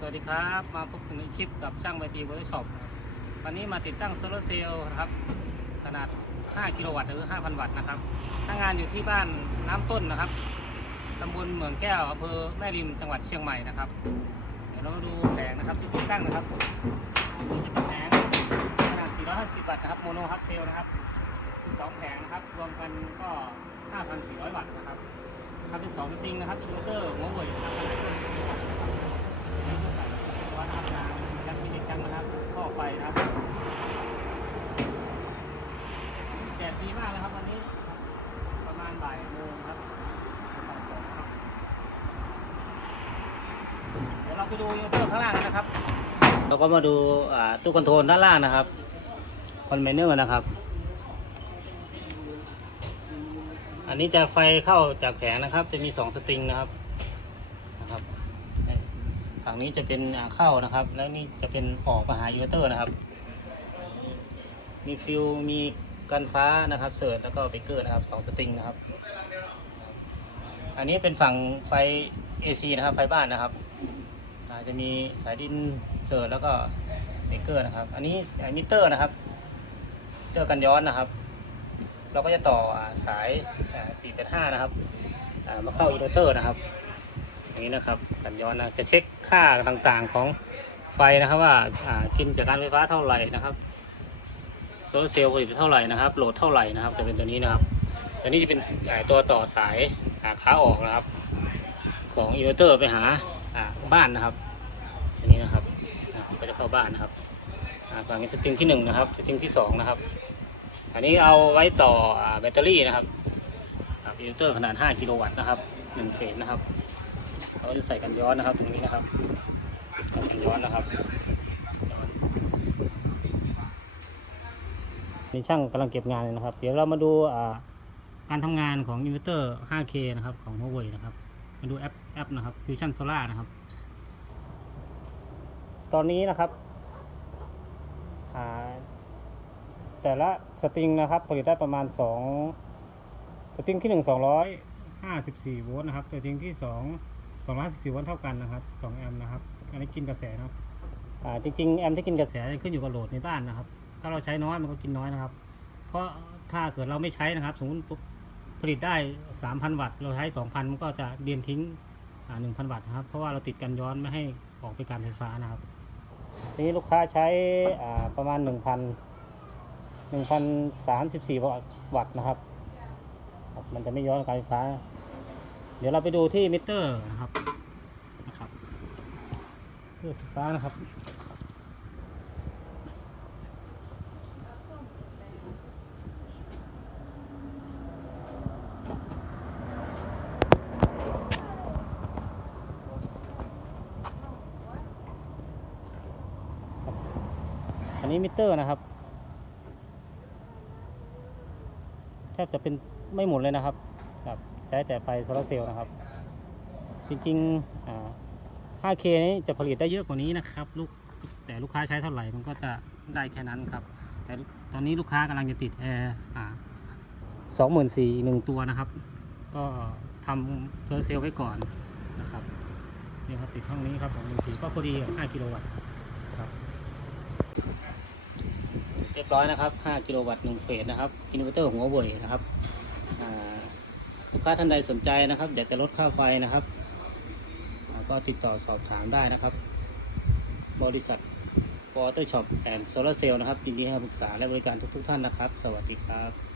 สวัสดีครับมาพบกันในคลิปกับช่างไบตีเวิร์กช็อปวันนี้มาติดตั้งโซลาร์เซลล์นะครับ ขนาด 5 กิโลวัตต์หรือ 5,000 วัตต์นะครับทางงานอยู่ที่บ้านน้ำต้นนะครับตำบลเหมืองแก้วอำเภอแม่ริมจังหวัดเชียงใหม่นะครับ เดี๋ยวเรามาดูแผงนะครับที่ติดตั้งนะครับนี่จะเป็นแผงขนาด 450 วัตต์นะครับโมโนฮับเซลนะครับ12แผงนะครับรวมกันก็ 5,400 วัตต์นะครับทำเป็น2สตริงนะครับอินเวอร์เตอร์หัวเว่ยนะครับ ขนาด5วัตต์ครับวัดอัพน้ำยัดมินิกันนะครับท่อไฟนะครับแดดดีมากนะครับวันนี้ประมาณบ่ายโมงครับบ่ายสองครับ เดี๋ยวเราไปดูอินเวอร์เตอร์ข้างล่างกันนะครับ เราก็มาดูตู้คอนโทรลด้านล่างนะครับคอนเมนเนอร์นะครับ อันนี้จะไฟเข้าจากแผงนะครับ จะมีสองสตริงนะครับ ฝั่งนี้จะเป็นอ่าเข้านะครับ แล้วนี่จะเป็นออกมาหาอินเวเตอร์นะครับ มีฟิวมีกันฟ้านะครับเสิร์ชแล้วก็เบรเกอร์นะครับสองสตริงนะครับ อันนี้เป็นฝั่งไฟ AC นะครับ ไฟบ้านนะครับอาจจะมีสายดินเสิร์ชแล้วก็เบรเกอร์นะครับ อันนี้มิเตอร์นะครับมิเตอร์กันย้อนนะครับ เราก็จะต่อสาย 4.5 นะครับมาเข้าอินเวอร์เตอร์นะครับ อย่างนี้นะครับกันย้อนนะจะเช็คค่าต่างๆของไฟนะครับว่ากินจากการไฟฟ้าเท่าไหร่นะครับโซลาร์เซลล์ผลิตเท่าไหร่นะครับโหลดเท่าไหร่นะครับ จะเป็นตัวนี้นะครับตัวนี้จะเป็นตัวต่อสายขาออกนะครับ ของอินเวอร์เตอร์ไปหาบ้านนะครับอันนี้นะครับก็จะเข้าบ้านนะครับอ่าฝั่งนี้สตริงที่หนึ่งนะครับสตริงที่สองนะครับ อันนี้เอาไว้ต่อแบตเตอรี่นะครับอินเวอร์เตอร์ขนาด 5 กิโลวัตต์นะครับหนึ่งเฟสนะครับ เราจะใส่กันย้อนนะครับ ตรงนี้นะครับใส่กันย้อนนะครับนี่ช่างกำลังเก็บงานเลยนะครับ เดี๋ยวเรามาดูการทำงานของอินเวอร์เตอร์ 5K นะครับของ Huawei นะครับ มาดูแอปแอปนะครับ Fusion Solar นะครับ ตอนนี้นะครับแต่ละสตริงนะครับ ผลิตได้ประมาณ 2 สตริงที่ 1 254 โวลต์นะครับ สตริงที่ 2 254โวลต์เท่ากันนะครับ2แอมป์นะครับ อันนี้กินกระแสนะครับจริงๆแอมป์ที่กินกระแสขึ้นอยู่กับโหลดในบ้านนะครับ ถ้าเราใช้น้อยมันก็กินน้อยนะครับ เพราะถ้าเกิดเราไม่ใช้นะครับ สมมติผลิตได้ 3,000 วัตต์ เราใช้ 2,000 มันก็จะเดียนทิ้งอ่า1,000 วัตต์นะครับ เพราะว่าเราติดกันย้อนไม่ให้ออกไปการไฟฟ้านะครับ ทีนี้ลูกค้าใช้ประมาณ 1,000 1,034 วัตต์นะครับ มันจะไม่ย้อนการไฟฟ้า เดี๋ยวเราไปดูที่มิเตอร์นะครับนะครับมิเตอร์ไฟฟ้านะครับอันนี้มิเตอร์นะครับแทบจะเป็นไม่หมุนเลยนะครับครับ ใช้แต่ไฟโซลาร์เซลล์นะครับ จริงๆอ่า 5K นี้จะผลิตได้เยอะกว่านี้นะครับลูกแต่ลูกค้าใช้เท่าไหร่มันก็จะได้แค่นั้นครับ แต่ตอนนี้ลูกค้ากำลังจะติดแอร์สองหมื่นสี่หนึ่งตัวนะครับ ก็ทำโซลาร์เซลล์ไว้ก่อนนะครับนี่ครับติดห้องนี้ครับสองหมื่นสี่ก็พอดีกับ5กิโลวัตต์ครับเรียบร้อยนะครับ 5 กิโลวัตต์1เฟสนะครับ อินเวอร์เตอร์หัวเว่ยนะครับ ลูกค้าท่านใดสนใจนะครับ อยากจะลดค่าไฟนะครับ ก็ติดต่อสอบถามได้นะครับ บริษัท Water Shop and Solar Cell นะครับยินดีให้คำปรึกษาและบริการทุกๆท่านนะครับ สวัสดีครับ